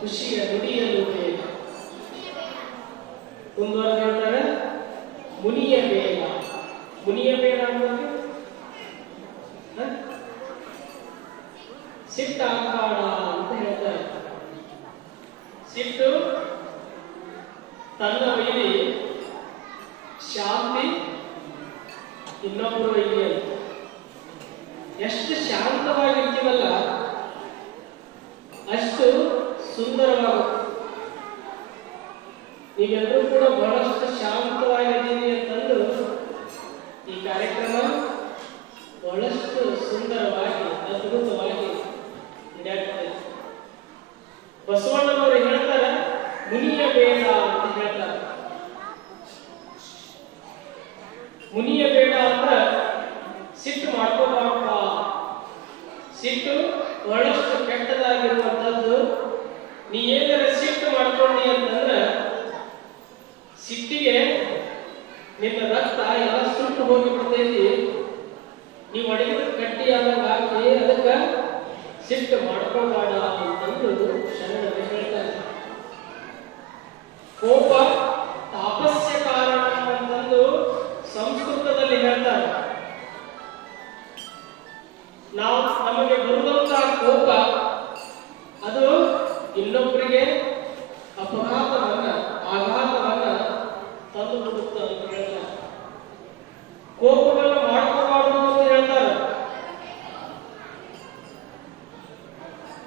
ಖುಷಿಯ ನುಡಿಯಲು ಬೇಗ. ಮುಂದುವರೆದು ಹೇಳ್ತಾರೆ ಮುನಿಯ ಬೇಗ. ಮುನಿಯ ಬೇಗ ಅಂದ್ರೆ ಸಿಟ್ಟ ಆಕಾಡ ಅಂತ ಹೇಳ್ತಾರೆ. ಸಿಟ್ಟು ತನ್ನ ಒಯ್ಲಿ ಶಾಂತಿ ಇನ್ನೊಬ್ಬರು ಒಯ್ಲಿ ಅಂತ. ಎಷ್ಟು ಶಾಂತವಾಗಿರ್ತೀವಲ್ಲ ಅಷ್ಟು ಸುಂದರವಾಗುತ್ತೆ. ನೀವೆಲ್ಲರೂ ಕೂಡ ಬಹಳಷ್ಟು ಶಾಂತವಾಗಿದ್ದೀರಿ ಅಂತಂದು ಈ ಕಾರ್ಯಕ್ರಮ ಬಹಳಷ್ಟು ಸುಂದರವಾಗಿ ಅದ್ಭುತವಾಗಿ ನಡೆಯುತ್ತದೆ. ಬಸವಣ್ಣನವರು ಹೇಳ್ತಾರೆ ಮುನಿಯ ಬೇಡ ಅಂತ ಹೇಳ್ತಾರೆ. ಮುನಿಯ ಬೇಡ ಅಂದ್ರೆ ಸಿಟ್ಟು ಮಾಡ್ಕೋಬಾರಪ್ಪ. ಸಿಟ್ಟು ಬಹಳಷ್ಟು ಕೆಟ್ಟದಾಗಿರುವಂತದ್ದು. ನೀ ಏನಾರ ಸಿಟ್ಟು ಮಾಡ್ಕೊಂಡಿ ಅಂತಂದ್ರೆ ಸಿಟ್ಟಿಗೆ ನಿನ್ನ ರಕ್ತ ಎಲ್ಲ ಸುಟ್ಟು ಹೋಗಿ ಬಿಡ್ತೈತಿ. ನೀವು ಅಡಿಗೆ ಕಟ್ಟಿ ಆದಂಗ ಹಾಕಿ ಅದಕ್ಕೆ ಸಿಟ್ಟು ಮಾಡ್ಕೋಬೇಡ ಅಂತಂದು ಶರಣರು ಹೇಳ್ತಾರೆ. ಕೋಪ ತಾಪಸ್ಯ ಕಾರಣ ಅಂತಂದು ಸಂಸ್ಕೃತದಲ್ಲಿ ಹೇಳ್ತಾರೆ. ನಮಗೆ ಬರುವಂತಹ ಕೋಪ ಅದು ಇನ್ನೊಬ್ಬರಿಗೆ ಆಘಾತವನ್ನ ತಂದು ಕೊಡುತ್ತೆ ಅಂತ ಹೇಳ್ತಾರೆ. ಕೋಪವನ್ನು ಮಾಡ್ಕೋಬಾರ್ದು ಅಂತ ಹೇಳ್ತಾರೆ.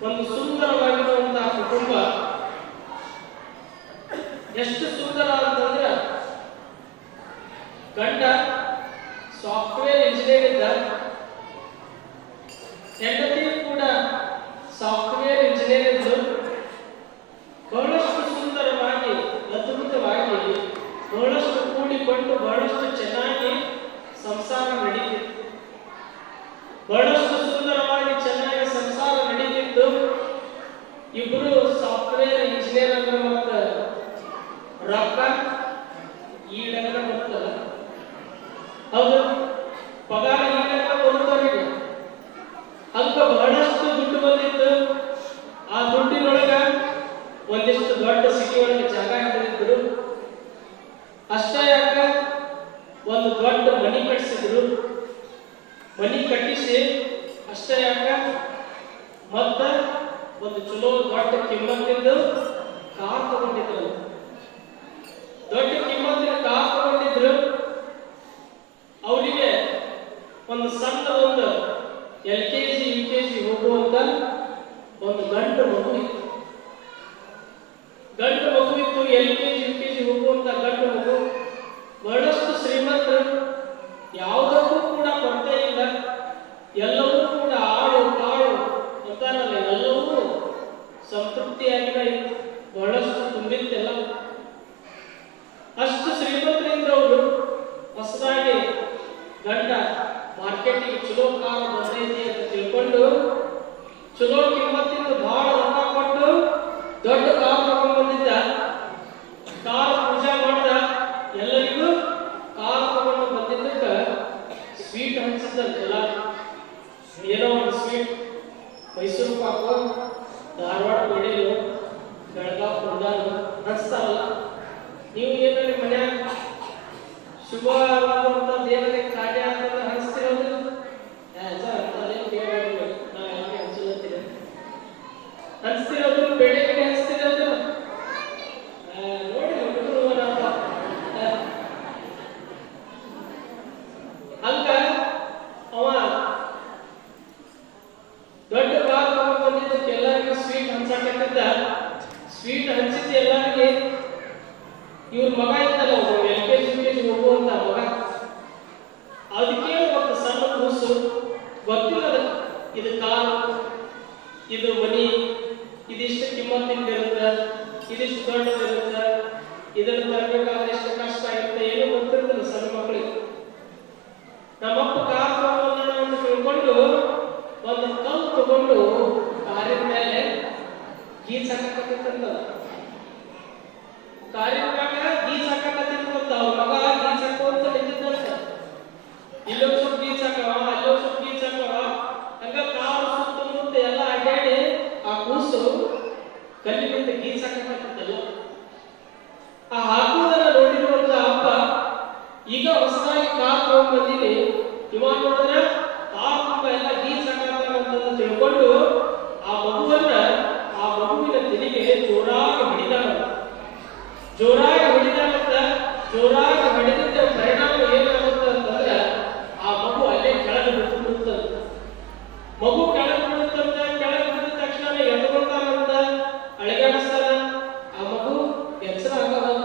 ಒಂದು ಸುಂದರವಾಗಿರುವಂತಹ ಕುಟುಂಬ ಎಷ್ಟು ಸುಂದರ ಅಂತಂದ್ರೆ ಗಂಡ ಸಾಫ್ಟ್ವೇರ್ ಇಂಜಿನಿಯರ್ ಇದ್ದ, ಹೆಂಡತಿ ಕೂಡ ಸಾಫ್ಟ್ವೇರ್ ಇಂಜಿನಿಯರ್ ಇದ್ದು ಬಹಳಷ್ಟು ಸುಂದರವಾಗಿ ಅದ್ಭುತವಾಗಿ ಬಹಳಷ್ಟು ಕೂಡಿಕೊಂಡು ಬಹಳಷ್ಟು ಚೆನ್ನಾಗಿ ಸಂಸಾರ ನಡೀತಿತ್ತು. ಬಹಳಷ್ಟು ಸುಂದರವಾಗಿ ಚೆನ್ನಾಗಿ ಸಂಸಾರ ನಡೀತಿತ್ತು. ಇಬ್ಬರು ಸಾಫ್ಟ್ವೇರ್ ಇಂಜಿನಿಯರ್ ಅಂದ್ರೆ ಮತ್ತೆ ರೊಕ್ಕ ಈಡನ್ನ ಬರ್ತದ. ಹೌದು, ಪಗಾರ ಈಡನ್ನ ಬರುತ್ತವರಿಗೆ ಅಂಕ ಬಹಳಷ್ಟು ದುಡ್ಡು ಬಂದಿತ್ತು. ಆ ದುಡ್ಡಿನೊಳಗ ಒಂದಿಷ್ಟು ದೊಡ್ಡ ಸಿಟಿ ಒಳಗೆ ಜಾಗ ಹಿಡಿದಿದ್ರು. ಅಷ್ಟೇ ಯಾಕ ಒಂದು ದೊಡ್ಡ ಮನಿ ಕಟ್ಟಿಸಿದ್ರು. ಮನಿ ಕಟ್ಟಿಸಿ ಅಷ್ಟೇ ಯಾಕ ಮತ್ತ ಒಂದು ಚಲೋ ದೊಡ್ಡ ಕಿಮ್ಮತ್ತಿದ್ದು ಕಾರ್ ತಗೊಂಡಿದ್ರು. ದೊಡ್ಡ ಕಿಮ್ಮತ್ತಿನ ಕಾರ್ ತಗೊಂಡಿದ್ರು. ಅವರಿಗೆ ಒಂದು ಸಣ್ಣ ಒಂದು LKG UKG ಹೋಗುವಂತ ಒಂದು ಗಂಡು ಮಗು ಇತ್ತು. LKG UKG ಹೋಗುವಂತ ಗಂಡು ಮಗು. ಬಹಳಷ್ಟು ಶ್ರೀಮಂತರು, ಯಾವುದಕ್ಕೂ ಕೂಡ ಕೊರತೆ ಇಲ್ಲ. ಎಲ್ಲವೂ ಕೂಡ ಆಳು ಕಾಳು ಅಂತಾರಲ್ಲ, ಎಲ್ಲವೂ ಸಂತೃಪ್ತಿಯಾಗಿನ ಇತ್ತು. ಬಹಳಷ್ಟು ತುಂಬಿತ್ತೆಲ್ಲ. ಅಷ್ಟು ಶ್ರೀಮಂತರಿಂದ ಅವರು ಹೊಸದಾಗಿ ಗಂಡ ಮಾರ್ಕೆಟಿಗೆ ಚಲೋ ಕಾರು ಬಂದೈತಿ ಅಂತ ತಿಳ್ಕೊಂಡು ಚಲೋ ಕಿಮ್ಮತ್ತಿಂದ ಬಹಳ ರೊಕ್ಕ ಕೊಟ್ಟು ದೊಡ್ಡ ಕಾರು ತಗೊಂಡು ಬಂದಿದ್ದ. ಕಾರು ಪೂಜೆ ಮಾಡಿದ. ಎಲ್ಲರಿಗೂ ಕಾರು ತಗೊಂಡು ಬಂದಿದ್ದಕ್ಕ ಸ್ವೀಟ್ ಹಂಚಿದ್ದಂತೆಲ್ಲ. ಏನೋ ಒಂದು ಸ್ವೀಟ್, ಮೈಸೂರು ಪಾಕು, ಧಾರವಾಡ ಬೇಳೆಲು, ಬೆಳಗಾವ್ ಕುರ್ದಾನು ಹಂಚ್ತಾರಲ್ಲ. ನೀವು ಏನಾದ್ರು ಮನ್ಯಾಗ ಶುಭವಾಗುವಂತ ದೇವರ ಕಾರ್ಯ ಅಂತ ಹಂಚ್ತಿರೋದು ಹಂಚ್ತಿರೋದು ಬೆಳೆಗೆ ಹಂಚ್ತಿರೋದು ನೋಡಿ ಹಂಗ ಅವ ದೊಡ್ಡ ಕಾರ್ ಬಂದಿದ್ದಕ್ಕೆ ಎಲ್ಲರಿಗೂ ಸ್ವೀಟ್ ಹಂಚಾಕತ್ತಿದ್ದ. ಸ್ವೀಟ್ ಹಂಚಿದ್ದು ಎಲ್ಲರಿಗೆ. ಇವ್ರ ಮಗ ಇದ್ದಲ್ಲ, LKG UKG ಹೋಗುವಂತ ಮಗ, ಅದಕ್ಕೆ ಒಂದು ಸಣ್ಣ ಕೂಸು ಗೊತ್ತಿಲ್ಲ ಇದು ಕಾರು, ಇದು ಮನಿ, ಇದಿಷ್ಟು ಕಿಮ್ಮತ್ತಿಂದ ಇರುತ್ತೆ, ಇದಿಷ್ಟು ದೊಡ್ಡದಿರುತ್ತೆ, ಇದನ್ನು ತರಬೇಕಾದ್ರೆ ಎಷ್ಟು ಕಷ್ಟ ಇರುತ್ತೆ, ಏನೋ ಗೊತ್ತಿರ್ತದೆ ಸಣ್ಣ ಮಕ್ಕಳಿಗೆ. ನಮ್ಮಪ್ಪ ಕಾರ್ ತಗೊಂಡ ಅಂತ ತಿಳ್ಕೊಂಡು ಒಂದು ಕಲ್ಲು ತಗೊಂಡು ಕಾರಿನ ಮೇಲೆ ಗೀಚ್ ಹಾಕಕತ್ತಿತ್ತಂತ. ಕಾರಿನ ಮ್ಯಾಗ ಗೀಚ್ ಹಾಕಕತ್ತಿತ್ತಂತ. ಅವ್ರ ಮಗ ಗೀಚ್ ಹಾಕೋಂತ ನಿಂತಿದ್ದಂತ. ಇಲ್ಲೊಂದು ಸ್ವಲ್ಪ ಗೀಚ್ ಹಾಕವ, ಅಲ್ಲೊಂದು ಸ್ವಲ್ಪ ಗೀಚ್ ಹಾಕವ. ಹಂಗ ಕಾರು ಸುತ್ತಮುತ್ತ ಎಲ್ಲ ಅಡ್ಡಾಡಿ ಆ ಕೂಸು ಕಲ್ಲಿನಿಂದ ಗೀಸಾಕತ್ತಲ್ಲ. ಆ ಹಾಕುವುದನ್ನ ನೋಡಿರುವಂತ ಅಪ್ಪ ಈಗ ಹೊಸದಾಗಿ ಕಾರ್ ತಗೊಂಡ್ ಬಂದೀನಿ, ಇವ ನೋಡಿದ್ರೆ ಕಾರ್ ತುಂಬ ಎಲ್ಲ ಗೀಸಾಕತ್ತಂತ ತಿಳ್ಕೊಂಡು ಆ ಮಗುವಿನ ತಲೆಗೆ ಜೋರಾಗಿ ಹೊಡಿತಾನ. ಜೋರಾಗಿ ಹೊಡಿತಾನಂತ, ಜೋರಾಗಿ ಹೊಡೆದಿದ್ದ ಪರಿಣಾಮ ಏನಾಗುತ್ತೆ ಅಂತಂದ್ರೆ ಆ ಮಗು ಅಲ್ಲೇ ಕೆಳಗೆ ಬಿಡುತ್ತಂತ. ಮಗು ಕೆಳಗೆ ಬಿಡುತ್ತಂತ. ಕೆಳಗೆ ಬಿದ್ದ ತಕ್ಷಣ ಎದ್ದುಕೊಂತಾನಂತ, ಅಳಗಾಡಿಸ್ತಾನ. ಆ ಮಗು ಎಚ್ಚರ ಆಗಲ್ಲ.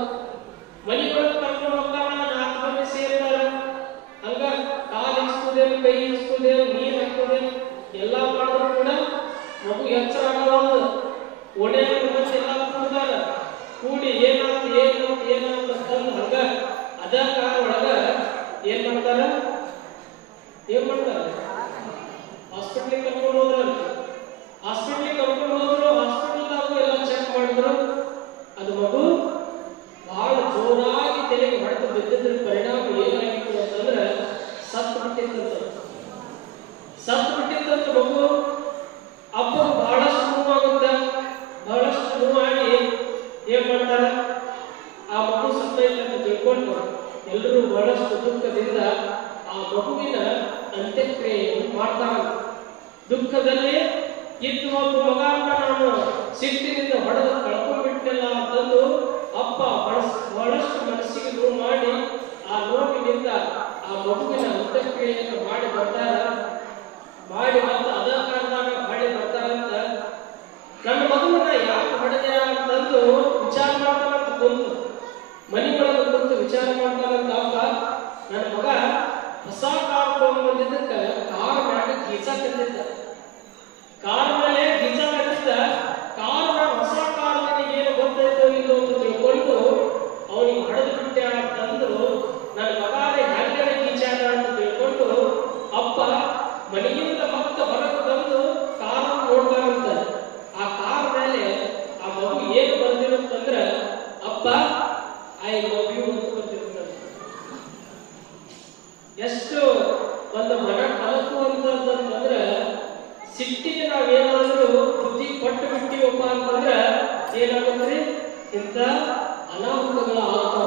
ಮನೆಯೊಳಗೆ ಕರ್ಕೊಂಡು ಹೋಗ್ತಾನ, 4 ಮಂದಿ ಸೇರ್ತಾರ. ಹಂಗ ಕಾಲು ಇಸ್ಕೋದೇನು, ಕೈ ಇಸ್ಕೋದೇನು, ನೀರು ಹಾಕೋದೇನು ಎಲ್ಲ ಮಾಡಿದ್ರು ಕೂಡ ಮಗು ಎಚ್ಚರ ಆಗಲ್ಲ. ಒಡೆ ಎಲ್ಲ ಕೂಡ್ತಾರ. ಕೂಡಿ ಏನಾಯ್ತು ಅಂತಂದು ಹಂಗ ಅದ ಕಾರ್ ಒಳಗ ಏನ್ ಮಾಡ್ತಾರ ಹಾಸ್ಪಿಟ್ಲಿಗೆ ಕರ್ಕೊಂಡು ಹೋದ್ರು. ಹಾಸ್ಪಿಟಲ್ದಾಗ ಎಲ್ಲ ಚೆಕ್ ಮಾಡಿದ್ರು. ಅದು ಮಗು ಬಹಳ ಜೋರಾಗಿ ತಲೆಗೆ ಹೊಡೆದು ಬಿದ್ದಿದ್ರ ಪರಿಣಾಮ ಏನಾಗಿತ್ತು ಅಂತಂದ್ರೆ ಸತ್ತು ಬಿಟ್ಟಿತ್ತಂತ ಮಗು. ಅಪ್ಪ ಬಹಳಷ್ಟು ನೋವಾಗುತ್ತೆ. ಬಹಳಷ್ಟು ನೋವಾಗಿ ಏನ್ ಮಾಡ್ತಾರ, ಆ ಮಗು ಸತ್ತೈತೆ ಅಂತ ತಿಳ್ಕೊಂಡು ಎಲ್ಲರೂ ಬಹಳಷ್ಟು ದುಃಖದಿಂದ ಆ ಮಗುವಿನ ಅಂತ್ಯಕ್ರಿಯೆಯನ್ನು ಮಾಡ್ತಾರೆ. ದುಃಖದಲ್ಲಿ ಇದ್ದು ಒಂದು ಮಗನ ನಾನು ಸಿಟ್ಟಿನಿಂದ ಹೊಡೆದು ಕಳ್ಕೊಂಡ್ಬಿಟ್ಟಿಲ್ಲ ಅಂತಂದು ಅಪ್ಪ ಬಹಳಷ್ಟು ಮನಸ್ಸಿಗೆ ನೋವು ಮಾಡಿ ಆ ನೋವಿನಿಂದ ಆ ಮಗುವಿನ ಅಂತ್ಯಕ್ರಿಯೆಯನ್ನು ಮಾಡಿ ಬರ್ತಾರ. ಮಾಡಿ ಬಂದು ಅದ ಕಾರಣದಾಗ ಮಾಡಿ ಬರ್ತಾರಂತ. ನನ್ನ ಮಗುವನ್ನ ಯಾಕೆ ಹೊಡೆದ ಅಂತಂದು ವಿಚಾರ ಮಾಡ್ತಾರಂತ ಕುಂತು, ಮನೆಯೊಳಗೆ ಕುಂತು ವಿಚಾರ ಮಾಡ್ತಾರಂತ ಅಪ್ಪ. ನನ್ನ ಮಗ ಹೊಸ ಕಾರ್ ತಗೊಂಡು ಬಂದಿದ್ದಕ್ಕ ಕಾರ್ ಮ್ಯಾಗ ಗೀಸಾಕತ್ತಿದ್ದ. ಕಾರ್ ಮೇಲೆ ಗೀಸಾಕತ್ತಿದ್ದ. ಕಾರ್ ಮ್ಯಾಗ ಹೊಸ ಕಾರ್ ಏನು ಗೊತ್ತಾಯ್ತೋ ಇಲ್ಲೋ ಅಂತ ತಿಳ್ಕೊಂಡು ಅವನಿಗೆ ಹೊಡೆದು ಬಿಟ್ಟೆ ಅಂತಂದು ನನ್ನ ಮಗಾರೆ ಹ್ಯಾಂಗಡೆ ಗೀಚಾಡ ಅಂತ ತಿಳ್ಕೊಂಡು ಅಪ್ಪ ಮನೆಯಿಂದ ಮತ್ತೆ ಹೊರಗೆ ಬಂದು ಕಾರ್ ನೋಡ್ತಾರಂತ. ಆ ಕಾರ್ ಮೇಲೆ ಆ ಮಗು ಏನು ಬಂದಿರುತ್ತಂದ್ರ ಅಪ್ಪ ಐ ಲವ್ ಯು ಅಂತ ಬಂದಿರುತ್ತದೆ. ಎಷ್ಟು ಒಂದು ಮನ ಕಲಕು ಅಂತಂದ್ರೆ ಸಿಟ್ಟಿಗೆ ನಾವೇನಾದ್ರೂ ಬುದ್ಧಿ ಕೊಟ್ಟು ಬಿಟ್ಟಿವಪ್ಪ ಅಂತಂದ್ರೆ ಏನಾಗುತ್ತೆ, ಇಂಥ ಅನಾಹುತಗಳು ಆಗ್ತಾವ.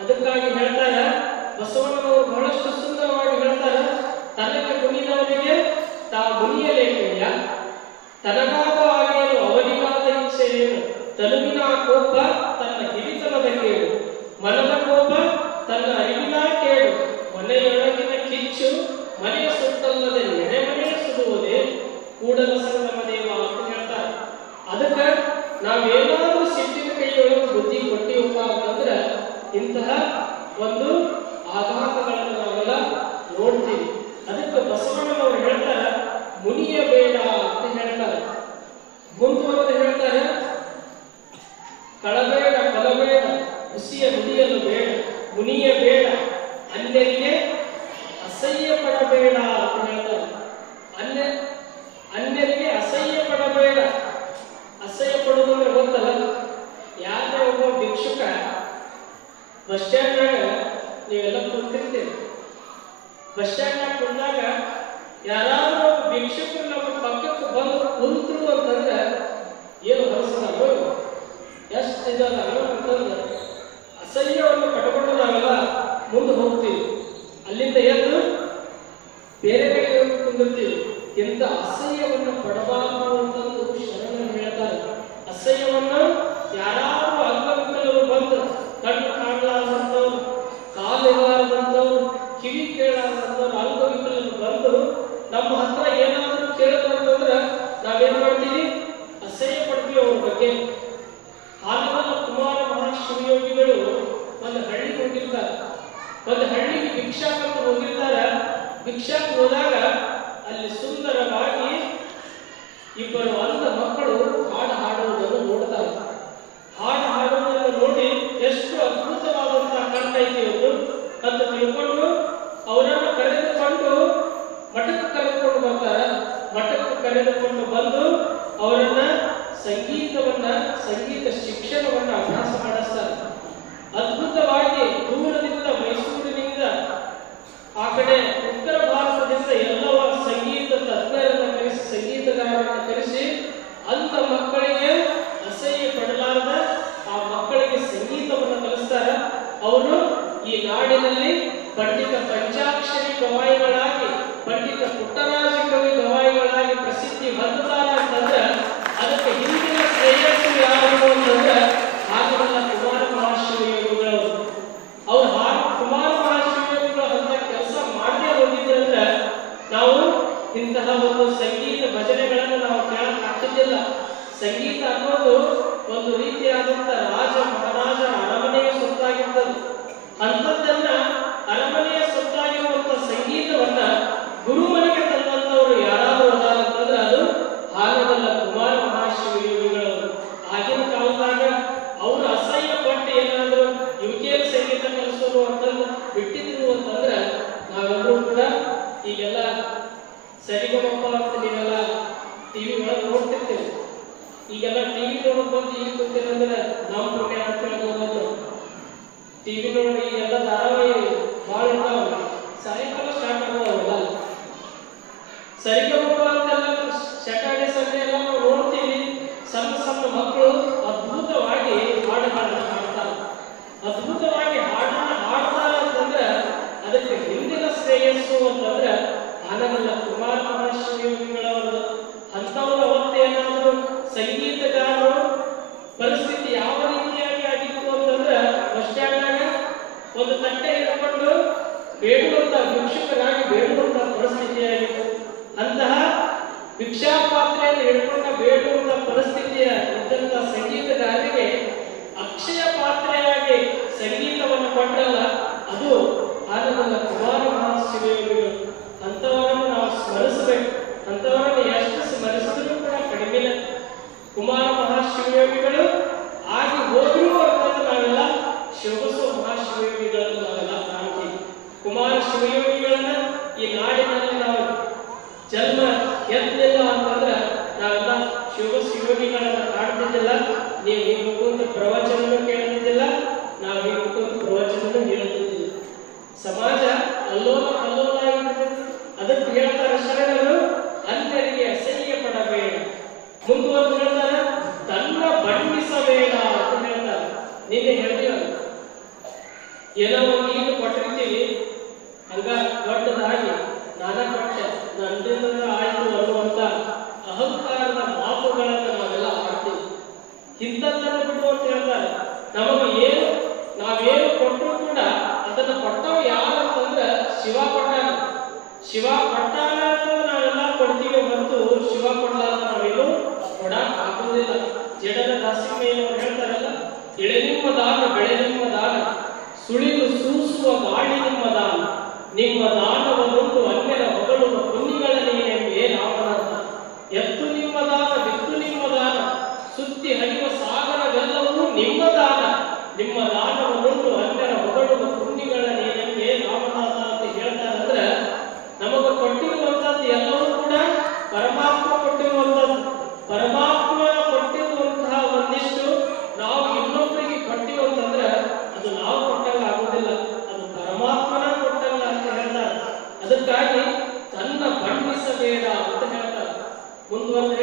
ಅದಕ್ಕಾಗಿ ಹೇಳ್ತಾರ ಬಸವಣ್ಣನವರು ಬಹಳಷ್ಟು ಸುಂದರವಾಗಿ ಹೇಳ್ತಾರ, ತನಗೆ ಮುನಿದವನಿಗೆ ತಾ ಮುನಿಯಲೇಕೆಯ, ತನಗಾದ ಆಗೇನು ಅವನಿಗಾದ ಇಚ್ಛೆ ಏನು, ತನುವಿನ ಕೋಪ ತನ್ನ ಹಿರಿತನದ ಕೇಳು, ಮನದ ಕೋಪ ತನ್ನ ಅರಿವಿನ ಕೇಳು, ಮನೆಯೊಳಗಿನ ಕಿಚ್ಚು ಮನೆಯ ಸುತ್ತಲ್ಲದೆ ನೆರೆ ಮನೆಯ ಸುಡುವುದೇ ಕೂಡಲ ಸಂಗಮ ದೇವ ಅಂತ ಹೇಳ್ತಾರೆ. ಅದಕ್ಕೆ ನಾವೇನಾದ್ರೂ ಸಿಟ್ಟಿನ ಕೈಯೊಳಗೆ ಬುದ್ಧಿ ಕೊಟ್ಟಿವಪ್ಪ ಅಂತಂದ್ರೆ ಇಂತಹ ಒಂದು ಆಘಾತಗಳನ್ನು ನಾವೆಲ್ಲ ನೋಡ್ತೀವಿ. ಅದಕ್ಕೆ ಬಸವಣ್ಣನವರು ಹೇಳ್ತಾರೆ ಮುನಿಯ ಬೇಡ ಅಂತ ಹೇಳ್ತಾರೆ. ಮುಂದುವರೆದು ಹೇಳ್ತಾರೆ, ಕಳಬೇಡ ಕೊಲಬೇಡ ಹುಸಿಯ ನುಡಿಯಲು ಬೇಡ, ಮುನಿಯ ಬೇಡ, ಅನ್ಯರಿಗೆ ಅಸಹ್ಯ ಪಡಬೇಡ ಅಂತ ಹೇಳ್ತಾರೆ. ಅನ್ಯರಿಗೆ ಅಸಹ್ಯ ಪಡಬೇಡ. ಅಸಹ್ಯ ಪಡುವುದಂದ್ರೆ ಗೊತ್ತಲ್ಲ, ಯಾರೇ ಒಬ್ಬ ಭಿಕ್ಷುಕ ಬಸ್ ಸ್ಟ್ಯಾಂಡ್ನಾಗ ನೀವೆಲ್ಲ ಕೂತಿರ್ತೀರಿ. ಬಸ್ ಸ್ಟ್ಯಾಂಡ್ನಾಗ ಕುಂದಾಗ ಯಾರಾದ್ರೂ ಒಬ್ಬ ಭಿಕ್ಷುಕರು ನಮ್ಮ ಪಕ್ಕಕ್ಕೆ ಬಂದು ಕುಂತರು ಅಂತಂದ್ರೆ ಏನು ಹೊರಸಲ್ಲ, ಎಷ್ಟು ಇದಲ್ಲ ಅಂತಂದ್ರೆ ಅಸಹ್ಯವನ್ನು ಪಡ್ಕೊಂಡು ನಾವೆಲ್ಲ ಮುಂದೆ ಹೋಗ್ತೀವಿ. ಅಲ್ಲಿಂದ ಎದ್ದು ಬೇರೆ ಕಡೆ ಹೋಗಿ ಕುಂದಿರ್ತೀವಿ. ಇಂಥ ಅಸಹ್ಯವನ್ನು ಪಡಬಾರದು ಅಂತಂದು ಶರಣರು ಹೇಳ್ತಾರೆ. ಅಸಹ್ಯವನ್ನು ಯಾರಾದ್ರೂ ಅಂಗವಿಕಲರು ಬಂದು ಕಣ್ಣು ಕಾಣಲಾರದಂಥವ್ರು, ಕಾಲು ಇರಲಾರದಂಥವ್ರು, ಕಿವಿ ಕೇಳಲಾರದಂಥವ್ರು, ಅಂಗವಿಕಲರು ಬಂದು ನಮ್ಮ ಹತ್ರ ಏನಾದರೂ ಕೇಳಿದ್ರಂತಂದ್ರೆ ನಾವೇನ್ ಮಾಡ್ತೀವಿ, ಅಸಹ್ಯ ಪಡ್ತೀವಿ ಅವ್ರ ಬಗ್ಗೆ. ಹಾಲವನ್ನ ಕುಮಾರ ಮಹಾಶಿವಯೋಗಿಗಳು ಒಂದು ಹಳ್ಳಿಗೆ ಹೋಗಿರ್ತಾರೆ. ಒಂದು ಹಳ್ಳಿಗೆ ಭಿಕ್ಷಾಕಂತ ಹೋಗಿರ್ತಾರೆ. ಭಿಕ್ಷಾಕ್ ಹೋದಾಗ ಅಲ್ಲಿ ಸುಂದರವಾಗಿ ಇಬ್ಬರು ಅಂಧ ಮಕ್ಕಳು ಹಾಡು ಹಾಡುವುದನ್ನು ನೋಡ್ತಾರೆ. ಹಾಡು ಹಾಡುವುದನ್ನು ನೋಡಿ ಎಷ್ಟು ಅದ್ಭುತವಾದಂತಹ ಕಂಠ ಐತಿ ಅಂತ ತಿಳ್ಕೊಂಡು ಅವರನ್ನು ಕರೆದುಕೊಂಡು ಮಠಕ್ಕೆ ಕರೆದುಕೊಂಡು ಬರ್ತಾರೆ. ಮಠಕ್ಕೆ ಕರೆದುಕೊಂಡು ಬಂದು ಅವರನ್ನ ಸಂಗೀತ ಶಿಕ್ಷಣವನ್ನ ಅಭ್ಯಾಸ ಮಾಡಿಸ್ತಾರೆ. ಅದ್ಭುತವಾಗಿ ದೂರದಿಂದ ಮೈಸೂರಿನಿಂದ ಆ ಕಡೆ ಉತ್ತರ ಭಾರತದಿಂದ ಎಲ್ಲವ ಸಂಗೀತ ತಜ್ಞರನ್ನ ಕರೆಸಿ, ಸಂಗೀತಗಾರರನ್ನ ಕರೆಸಿ ಅಂಥ ಮಕ್ಕಳಿಗೆ ಅಸಹ್ಯ ಅನ್ನೋದು ಒಂದು ರೀತಿಯಾದಂತ ರಾಜ ಮಹಾರಾಜ ಅರಮನೆಯ ಸೊತ್ತಾಗಿರ್ತದೆ. ಅಂಥದ್ದನ್ನ ಅರಮನೆಯ ಸೊತ್ತಾಗಿರುವಂತ ಸಂಗೀತವನ್ನ ಗುರುಮನೆಗೆ ತಂದಂತವರು ಯಾರಾದರೂ ಅದಾರ ಅಂತಂದ್ರೆ ಅದು ಹಾನಗಲ್ಲ ಕುಮಾರ ಮಹಾಶಿವಯೋಗಿಗಳವರು. ಆಗಿನ ಕಾಲದಾಗ ಅವರು ಅಸಹ್ಯ ಪಟ್ಟು ಏನಾದ್ರು ಯುವಕಿಯರ ಸಂಗೀತ ಕಲಿಸೋರು ಅಂತಂದು ಬಿಟ್ಟಿದ್ರು ಅಂತಂದ್ರೆ ನಾವೆಲ್ಲರೂ ಕೂಡ ಈಗೆಲ್ಲ ಸರಿಗಮಪ್ಪ ಅಂತ ನೀವೆಲ್ಲ ಟಿವಿ ಒಳಗೆ ನೋಡ್ತಿರ್ತೇವೆ. ಈಗೆಲ್ಲ ಟಿವಿ ನೋಡೋದು ಬಂದು ಈಗ ಕೂತಿರಂದ್ರೆ ನಾವು ಪುಣ್ಯ ಅಂತ ಹೇಳ್ಬೋದು. ಟಿವಿ ನೋಡಿ ಈಗೆಲ್ಲ ಧಾರಾವಾಹಿ ಭಾಳ ಇರ್ತಾವ, ಸಾಯಂಕಾಲ ಸ್ಟಾರ್ಟ್ ಆಗೋಲ್ಲ. ಸರಿಗಮಪ್ಪ ಅಂತೆಲ್ಲ ಸ್ಯಾಟರ್ಡೆ ಸಂಡೇ ಎಲ್ಲ ನಾವು ನೋಡ್ತೀವಿ. ಸಣ್ಣ ಸಣ್ಣ ಮಕ್ಕಳು ಅದ್ಭುತವಾಗಿ ಹಾಡುಗಳನ್ನ ಹಾಡ್ತಾರೆ. ಅದ್ಭುತವಾಗಿ ಹಾಡನ್ನ ಹಾಡ್ತಾರೆ ಅಂತಂದ್ರೆ ಅದಕ್ಕೆ ಹಿಂದಿನ ಶ್ರೇಯಸ್ಸು ಅಂತಂದ್ರೆ ಆನಗಲ್ಲ ಕುಮಾರ ಮಹಾಶಿವಯೋಗಿಗಳವರು. ಅಂಥವ್ರ ಅವತ್ತೇನಾದ್ರು ಸಂಗೀತಗಾರರು ಪರಿಸ್ಥಿತಿ ಯಾವ ರೀತಿಯಾಗಿ ಆಗಿತ್ತು ಅಂತಂದ್ರೆ ಬಸ್ ಸ್ಟ್ಯಾಂಡ್ನಾಗ ಒಂದು ತಟ್ಟೆ ಹಿಡ್ಕೊಂಡು ಬೇಡುವಂತ ಭಿಕ್ಷುಕರಾಗಿ ಬೇಡುವಂತ ಪರಿಸ್ಥಿತಿಯಾಗಿತ್ತು. ಅಂತಹ ಭಿಕ್ಷಾ ಪಾತ್ರೆಯನ್ನು ಹಿಡ್ಕೊಂಡ ಬೇಡುವಂತ ಪರಿಸ್ಥಿತಿಯ ಇದ್ದಂತ ಸಂಗೀತಗಾರರಿಗೆ ಅಕ್ಷಯ ಪಾತ್ರೆಯಾಗಿ ಸಂಗೀತವನ್ನು ಕೊಟ್ಟಲ್ಲ ಅದು ಆನಗಲ್ಲ ಕುಮಾರ ಮಹಾಶಿವಯೋಗಿಗಳು. ಅಂಥವರನ್ನು ನಾವು ಸ್ಮರಿಸಬೇಕು. ಅಂಥವರನ್ನು ಎಷ್ಟು ಸ್ಮರಿಸಿದ್ರು ಕೂಡ ಕಡಿಮೆ. ಕುಮಾರ ಮಹಾಶಿವಯೋಗಿಗಳು ಆಗಿ ಹೋದ್ರು ಅಂತಂದ್ರೆ ನಾವೆಲ್ಲ ಶಿವಬಸವ ಮಹಾಶಿವಯೋಗಿಗಳನ್ನು ನಾವೆಲ್ಲ ಕಾಣ್ತೀವಿ. ಕುಮಾರ ಶಿವಯೋಗಿಗಳನ್ನ ಈ ನಾಡಿನಲ್ಲಿ ನಾವು ಜನ್ಮ ಎತ್ತಲಿಲ್ಲ ಅಂತಂದ್ರೆ ನಾವೆಲ್ಲ ಶಿವಯೋಗಿಗಳನ್ನ ಕಾಡ್ತಿದ್ದಿಲ್ಲ. ನೀವು ಈ ಮುಖಂತ ಪ್ರವಚನ ಕೇಳುತ್ತಿದ್ದಿಲ್ಲ, ನಾವು ಈ ಮುಖಂತ ಪ್ರವಚನ ಹೇಳುತ್ತಿದ್ದಿಲ್ಲ. ಸಮಾಜ ಅಲ್ಲೋಲ ಕಲ್ಲೋಲ ಆಗಿರ್ತದೆ. ಅದಕ್ಕೆ ಹೇಳ್ತಾರೆ ಶರಣರು, ಅನ್ಯರಿಗೆ ಅಸಹ್ಯ ಪಡಬೇಡ. ಮುಂದುವರೆದು ಹೇಳ್ತಾರೆ, ತನ್ನ ಬಣ್ಣಿಸಬೇಡ ಅಂತ ಹೇಳ್ತಾರೆ. ನಿನ್ನೆ ಹೇಳ್ತೀವಿ ಏನೋ ಒಂದು ನೀರು ಕೊಟ್ಟಿರ್ತೀವಿ, ಹಂಗ ದೊಡ್ಡದಾಗಿ ನಾನಾ ಪಕ್ಷ ನಂದಿನ ಆಯ್ತು ಅನ್ನುವಂತ ಅಹಂಕಾರದ ಮಾತುಗಳನ್ನು ನಾವೆಲ್ಲ ಆಡ್ತೀವಿ. ಇಂಥದ್ದನ್ನು ಬಿಡು ಅಂತ ಹೇಳ್ತಾರೆ. ನಾವೇನು ಕೊಟ್ಟರು ಕೂಡ ಅದನ್ನು ಕೊಟ್ಟವ ಯಾರು ಅಂತಂದ್ರೆ ಶಿವ ಕೊಟ್ಟಾನ. ಶಿವ ಕೊಟ್ಟಾನ ಅಂತಂದ್ರೆ ನಾವೆಲ್ಲ ಕೊಡ್ತೀವಿ ಹೊರತು ಶಿವ ಕೊಡಲಾರ ನಾವೇನು ಕೊಡಕ್ ಆಗುವುದಿಲ್ಲ. ಜಡದ ದಾಸಿಮೆಯನ್ನು ಹೇಳ್ತಾರಲ್ಲ, ಎಳೆ ನಿಮ್ಮ ದಾನ ಬೆಳೆ ನಿಮ್ಮ ದಾನ, ಸುಳಿದು ಸೂಸುವ ಗಾಳಿ ನಿಮ್ಮ ದಾನ, ನಿಮ್ಮ ದಾನವನ್ನುಂಟು ಅನ್ಯರ ಹೊಗಳುವ ಪುಣ್ಯಗಳ ನೀನೆಂಬೆ ರಾಮನಂತ. ಎತ್ತು ನಿಮ್ಮ ದಾನ ಬಿತ್ತು ನಿಮ್ಮ ದಾನ, ಸುತ್ತಿ ಹರಿಯುವ ಸಾಗರವೆಲ್ಲವೂ ನಿಮ್ಮ ದಾನ, ನಿಮ್ಮ ದಾನವನ್ನುಂಟು ಅನ್ಯರ ಹೊಗಳುವ ಪುಣ್ಯಗಳ ನೀನೆಂಬೆ ರಾಮನಾಥ ಅಂತ ಹೇಳ್ತಾರಂದ್ರೆ ನಮಗ ಕೊಟ್ಟಿರುವಂತದ್ದು ಎಲ್ಲವೂ ಕೂಡ ಪರಮಾತ್ಮ ಕೊಟ್ಟಿರುವಂತದ್ದು. ಪರಮಾತ್ಮನ ಕೊಟ್ಟಿರುವಂತಹ ಒಂದಿಷ್ಟು ನಾವು ಇನ್ನೊಬ್ಬರಿಗೆ ಕೊಟ್ಟಿವಂತಂದ್ರೆ ಅದು ನಾವು ಕೊಟ್ಟಂಗ ಆಗುದಿಲ್ಲ, ಅದು ಪರಮಾತ್ಮನ ಕೊಟ್ಟಂಗ ಅಂತ ಹೇಳ್ತಾರೆ. ಅದಕ್ಕಾಗಿ ತನ್ನ ಬಣ್ಣಿಸಬೇಡ ಅಂತ ಹೇಳ್ತಾರೆ. ಮುಂದುವರೆದು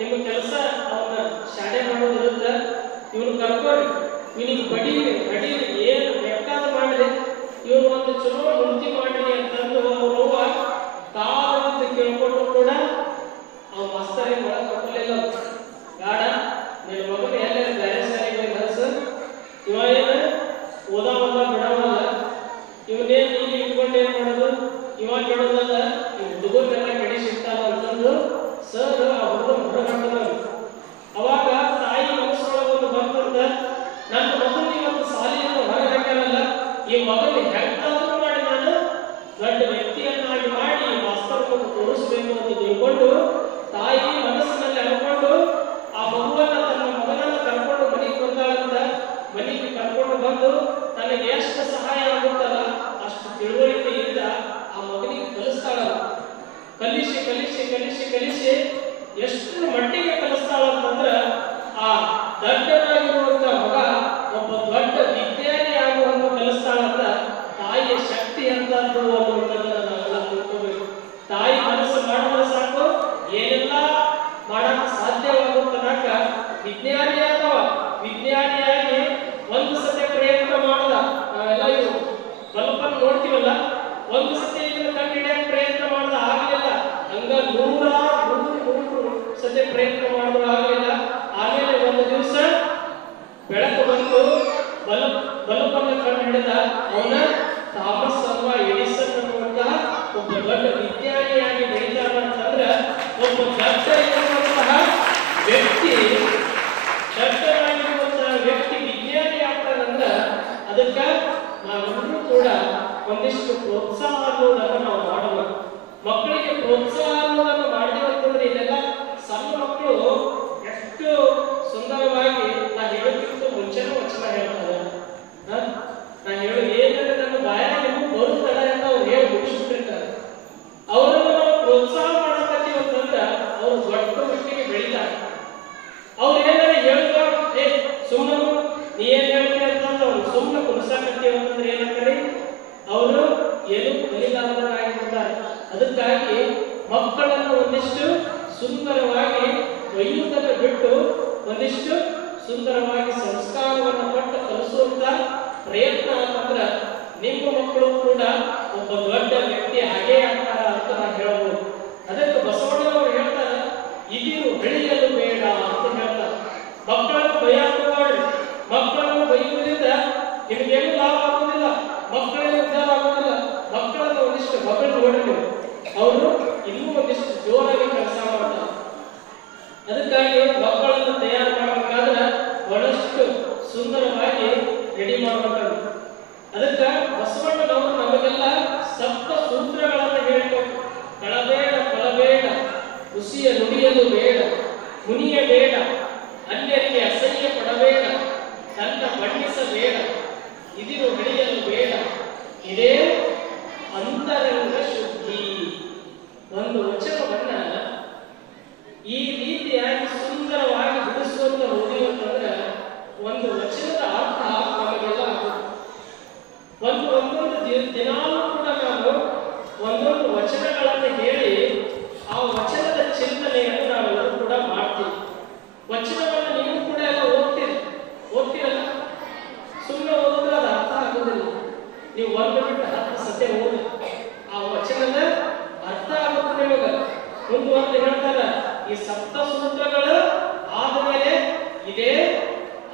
ನಿಮ್ಮ ಕೆಲಸ ಅವನ್ನ ಶಾಲೆ ಮಾಡೋದಿರುತ್ತ, ಇವನು ಕರ್ಕೋರಿ, ಇವನಿಗೆ ಬಡೀರಿ ಬಡೀರಿ ಏನು ಬೇಕಾದ ಮಾಡಲಿ, ಇವನು ಒಂದು ಚಲೋ ವೃತ್ತಿ ಮಾಡಲಿ ಅಂತಂದು ಅವ್ರವ್ವ ತಾವಂತ ಕೇಳ್ಕೊಂಡು ಕೂಡ ಅವ್ ಮಾಸ್ತರಿಗೆ ಒಳಗೆ ಕಟ್ಟಲಿಲ್ಲ. ಬೇಡ, ನಿನ್ನ ಮಗನ ಎಲ್ಲ ಬೇರೆ ಶಾಲೆಗೆ ಕಳ್ಸ, ಇವ ಏನು ಓದಾವಲ್ಲ ಬಿಡವಲ್ಲ, ಇವನೇನ್ ಇಲ್ಲಿ ಇಟ್ಕೊಂಡು ಏನ್ ಮಾಡೋದು, ಇವ ಕೇಳೋದಲ್ಲ, ಈ ಹುಡುಗರೆಲ್ಲ ಕಡೆ ಸಿಗ್ತಾವ ಅಂತಂದು ಸರ್ ಆ ಹುಡುಗನ ಹೊರಗಟ್ಟದ. ಅವಾಗ ತಾಯಿ ಮನಸ್ಸೊಳಗೆ ಒಂದು ಬರ್ತಂತ, ನನ್ನ ಮಗನ ಇವತ್ತು ಶಾಲೆಯನ್ನು ಹೊರಗೆ ಹಾಕ್ಯಾರಲ್ಲ, ಈ ಮಗನ ಹೆಂಗಾದ್ರೂ ಮಾಡಿ ನಾನು ದೊಡ್ಡ ವ್ಯಕ್ತಿಯನ್ನಾಗಿ ಮಾಡಿ ವಾಸ್ತವವನ್ನು ತೋರಿಸಬೇಕು ಅಂತ ತಿಳ್ಕೊಂಡು ತಾಯಿ ಮನಸ್ಸಿನಲ್ಲಿ ಅನ್ಕೊಂಡು ಆ ಮಗುವನ್ನ ತನ್ನ ಮಗನನ್ನ ಕರ್ಕೊಂಡು ಮನೆಗೆ ಬಂದಾಳಂತ. ಮನೆಗೆ ಕರ್ಕೊಂಡು ಬಂದು ತನಗೆ ಎಷ್ಟು ಸಹಾಯ ಆಗುತ್ತಲ್ಲ ಅಷ್ಟು ತಿಳುವಳಿಕೆಯಿಂದ ಆ ಮಗನಿಗೆ ಕಲಿಸ್ತಾಳಲ್ಲ. ಕಲಿಸಿ ಕಲಿಸಿ ಕಲಿಸಿ ಕಲಿಸಿ ಎಷ್ಟು ಮಟ್ಟಿಗೆ ಕಲಿಸ್ತಾಳ ಅಂತಂದ್ರ ಆ ದಡ್ಡನಾಗಿರುವಂತ ಮಗ ಒಬ್ಬ ದೊಡ್ಡ ವಿಜ್ಞಾನಿ ಆಗುವಂತ ಕಲಿಸ್ತಾಳಂತ. ತಾಯಿಯ ಶಕ್ತಿ ಅಂತದ್ದು ಅನ್ನುವಂಥದ್ದನ್ನ ನಾವೆಲ್ಲ ತಿಳ್ಕೋಬೇಕು. ತಾಯಿ ಮನಸ್ಸು ಮಾಡಿದ್ರೆ ಸಾಕು ಏನೆಲ್ಲ ಮಾಡಕ್ ಸಾಧ್ಯವಾಗುತ್ತನಾಕ ವಿಜ್ಞಾನಿ ಆದವ. ವಿಜ್ಞಾನಿಯಾಗಿ ಒಂದು ಸತಿ ಪ್ರಯತ್ನ ಮಾಡದ, ನಾವೆಲ್ಲ ಇವು ಬಲ್ಪನ್ನು ನೋಡ್ತೀವಲ್ಲ, ಒಂದು ಸತಿ ಇದನ್ನ ಕಂಡು ಹಿಡಿಯಕ್ಕೆ ಪ್ರಯತ್ನ ಮಾಡ್ದ, ಆಗಲಿಲ್ಲ. ಹಂಗ ನೂರು ಸತಿ ಪ್ರಯತ್ನ ಮಾಡಿದ್ರು ಆಗಲಿಲ್ಲ. ಆಮೇಲೆ ಒಂದು ದಿವಸ ಬೆಳಕು ಬಂದು ಬಲ್ಪನ್ನು ಕಂಡು ಹಿಡಿದ. ಅವನ ಥಾಮಸ್ ಅಲ್ವಾ ಎಡಿಸನ್ ಅನ್ನುವಂತಹ ಒಬ್ಬ ದೊಡ್ಡ ವಿಜ್ಞಾನಿಯಾಗಿ ಬೆಳೀತಾನ ಅಂತಂದ್ರ ಒಬ್ಬ ದಡ್ಡನಾಗಿರುವಂತಹ ವ್ಯಕ್ತಿ ವಿಜ್ಞಾನಿ ಆಗ್ತಾನಂದ್ರ ಅದಕ್ಕ ನಾವೆಲ್ಲರೂ ಕೂಡ ಒಂದಿಷ್ಟು ಪ್ರೋತ್ಸಾಹ ಅನ್ನೋದನ್ನು ನಾವು ಮಾಡಬೇಕು. ಮಕ್ಕಳಿಗೆ ಪ್ರೋತ್ಸಾಹ ಅನ್ನೋದನ್ನು ಮಾಡಿದೇವಂತಂದ್ರೆ ಇದೆಲ್ಲ ಸಣ್ಣ ಮಕ್ಕಳು ಎಷ್ಟು ಸುಂದರವಾಗಿ ನಾ ಹೇಳೋದಕ್ಕಿಂತ ಮುಂಚೆನೂ ವಚನ ಹೇಳ್ತಾರೆ. ನಾ ಹೇಳೋ ಏನಂದ್ರೆ ನನ್ನ ಬಾಯಾಗಿ ಬರುತ್ತಲ್ಲ ಅಂತ ಅವ್ರು ಹೇಳಿ ಮುಗಿಸ್ಬಿಟ್ಟಿರ್ತಾರೆ. ಅವರನ್ನು ನಾವು ಪ್ರೋತ್ಸಾಹ ಮಾಡಕತ್ತೀವಿ ಅಂತಂದ್ರೆ ಅವರು ದೊಡ್ಡ ಮಟ್ಟಿಗೆ ಬೆಳೀತಾರೆ. ಅವ್ರು ಏನಾರ ಹೇಳ್ತಾ ಸುಮ್ಮನೆ ನೀ ಏನ್ ಹೇಳ್ತೀವಿ ಅಂತಂದ್ರೆ ಅವ್ರು ಸುಮ್ಮನೆ ಕುಣಿಸಾಕತ್ತೀವಿ ಅಂತಂದ್ರೆ ಏನಂತಾರೆ, ಅವರು ಏನು ಬಲಿದಾರರಾಗಿರ್ತಾರೆ. ಅದಕ್ಕಾಗಿ ಮಕ್ಕಳನ್ನು ಒಂದಿಷ್ಟು ಸುಂದರವಾಗಿ ಒಯ್ಯುವುದನ್ನು ಬಿಟ್ಟು ಒಂದಿಷ್ಟು ಸುಂದರವಾಗಿ ಸಂಸ್ಕಾರವನ್ನು ಕೊಟ್ಟು ಕಲಿಸುವಂತ ಪ್ರಯತ್ನ ಅಂತಂದ್ರೆ ನಿಮ್ಮ ಮಕ್ಕಳು ಕೂಡ ಒಬ್ಬ ದೊಡ್ಡ ವ್ಯಕ್ತಿ ಹಾಗೇ ಆಗ್ತಾರ ಅಂತ ನಾವು ಹೇಳ್ಬೋದು. ಅದಕ್ಕೆ ಬಸವಣ್ಣನವರು ಹೇಳ್ತಾರೆ, ಇದಿರು ಬೆಳೆಯಲು ಬೇಡ ಅಂತ ಹೇಳ್ತಾರೆ. ಮಕ್ಕಳನ್ನು ಬೈಯಾಕ ಮಾಡ್ರಿ. ಮಕ್ಕಳನ್ನು ಬೈಯುವುದರಿಂದ ನಿಮಗೇನು ಲಾಭ ಆಗುವುದಿಲ್ಲ, ಮಕ್ಕಳೇನು ಉದ್ಧಾರ ಆಗುವುದಿಲ್ಲ. ಮಕ್ಕಳನ್ನು ಒಂದಿಷ್ಟು ಮಕ್ಕಳು ನೋಡಿದ್ರು ಅವರು ಇನ್ನೂ ಒಂದಿಷ್ಟು ಜೋರಾಗಿ ಕೆಲಸ ಮಾಡ್ತಾರೆ. ಅದಕ್ಕಾಗಿ ಮಕ್ಕಳನ್ನು ತಯಾರು ಮಾಡಬೇಕಾದ್ರೆ ಬಹಳಷ್ಟು ಸುಂದರವಾಗಿ ರೆಡಿ ಮಾಡಬೇಕಾಗುತ್ತೆ. ಅದಕ್ಕೆ ಬಸವಣ್ಣನವರು ನಮಗೆಲ್ಲ ಸಪ್ತ ಸೂತ್ರಗಳನ್ನು ಹೇಳಿಕೊಟ್ಟು, ಕಳಬೇಡ ಕೊಲಬೇಡ, ಹುಸಿಯ ನುಡಿಯಲು ಬೇಡ, ಮುನಿಯ ಬೇಡ, ಅನ್ಯಕ್ಕೆ ಅಸಹ್ಯ ಪಡಬೇಡ, ತನ್ನ ಬಣ್ಣಿಸಬೇಡ, ಇದಿರು ಬೆಳೆಯಲು ಬೇಡ, ಇದೇ ಅಂತರಂಗ ಶುದ್ಧಿ. ಒಂದು ವಚನವನ್ನ ಈ ರೀತಿಯಾಗಿ ಸುಂದರವಾಗಿ ಬಿಡಿಸುವಂತ ಹೋಗಿವಂತಂದ್ರೆ ಒಂದು ವಚನದ ಅರ್ಥ ನಮಗೆಲ್ಲ ಆಗುತ್ತೆ. ಒಂದೊಂದು ದಿನಾಲೂ ಕೂಡ ನಾವು ಒಂದೊಂದು ವಚನಗಳನ್ನು ಹೇಳಿ ಆ ವಚನದ ಚಿಂತನೆಯನ್ನು ನಾವೆಲ್ಲರೂ ಕೂಡ ಮಾಡ್ತೀವಿ. ವಚನವನ್ನು ನೀವು ಕೂಡ ಎಲ್ಲ ಓದ್ತೀರಲ್ಲ, ಸುಮ್ಮನೆ ಓದಿದ್ರೆ ಅದು ಅರ್ಥ ಆಗೋದಿಲ್ಲ. ನೀವು ಒಂದು ಬಿಟ್ಟು 10 ಸತ್ಯ ಓದಿ ಆ ವಚನದ ಅರ್ಥ ಆಗುತ್ತೆ ನಿಮಗೆ. ಮುಂದುವರೆದು ಹೇಳ್ತಾರ, ಈ ಸಪ್ತ ಸೂತ್ರಗಳು ಆದಮೇಲೆ ಇದೇ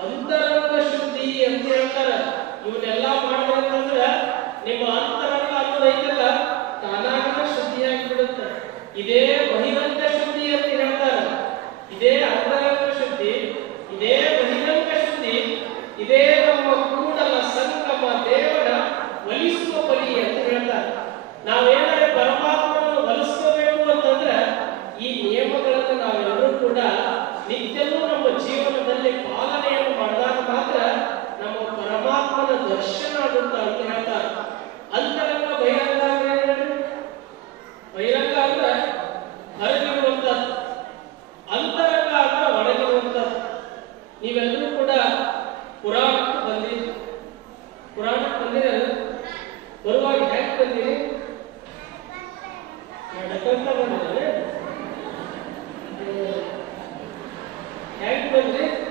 ಅಂತರಂಗ ಶುದ್ಧಿ ಅಂತ ಹೇಳ್ತಾರ. ಇವನ್ನೆಲ್ಲ ಮಾಡ್ಬೇಕಂದ್ರೆ ನಿಮ್ಮ ಅಂತರಂಗ ಅನ್ನೋದೈತಲ್ಲ ತಾನಾಗ ಶುದ್ಧಿಯಾಗಿ ಬಿಡುತ್ತೆ. ಇದೇ ಬಹಿರಂಗ ಶುದ್ಧಿ ಅಂತ ಹೇಳ್ತಾರ. ಇದೇ ಅಂತರಂಗ ಶುದ್ಧಿ, ಇದೇ ಬಹಿರಂಗ ಶುದ್ಧಿ, ಇದೇ ನಮ್ಮ ಕೂಡಲ ಸಂಗಮ ದೇವರ ಒಲಿಸುವ ಬಲಿ ಅಂತ ಹೇಳ್ತಾರೆ. ನಾವೇನಾದ್ರೆ ಪರಮಾತ್ಮವನ್ನು ಒಲಿಸ್ಕೋಬೇಕು ಅಂತಂದ್ರೆ ಈ ನಿಯಮಗಳನ್ನು ನಾವೆಲ್ಲರೂ ಕೂಡ ನಿತ್ಯವೂ ನಮ್ಮ ಜೀವನದಲ್ಲಿ ಪಾಲನೆಯನ್ನು ಮಾಡಿದಾಗ ಮಾತ್ರ ನಮ್ಮ ಪರಮಾತ್ಮನ ದರ್ಶನ ಆಗುತ್ತ ಅಂತ ಹೇಳ್ತಾರೆ. ಅಂತರಂಗ ಬಹಿರಂಗ ಬಹಿರಂಗ ಅಂದ್ರೆ ಹೊರಗಿರುವಂತದ್ದು, ಅಂತರಂಗ ಅಂದ್ರೆ ಒಳಗಿರುವಂತದ್ದು. ನೀವೆಲ್ಲರೂ ಕೂಡ ಪುರಾಣಕ್ಕೆ ಬಂದಿರ ಬರುವಾಗ ಹ್ಯಾಕ್ ಬಂದಿರಿ? ನಡ್ಕೊಂತ ಬಂದಿರ? ಬಂದ್ರಿ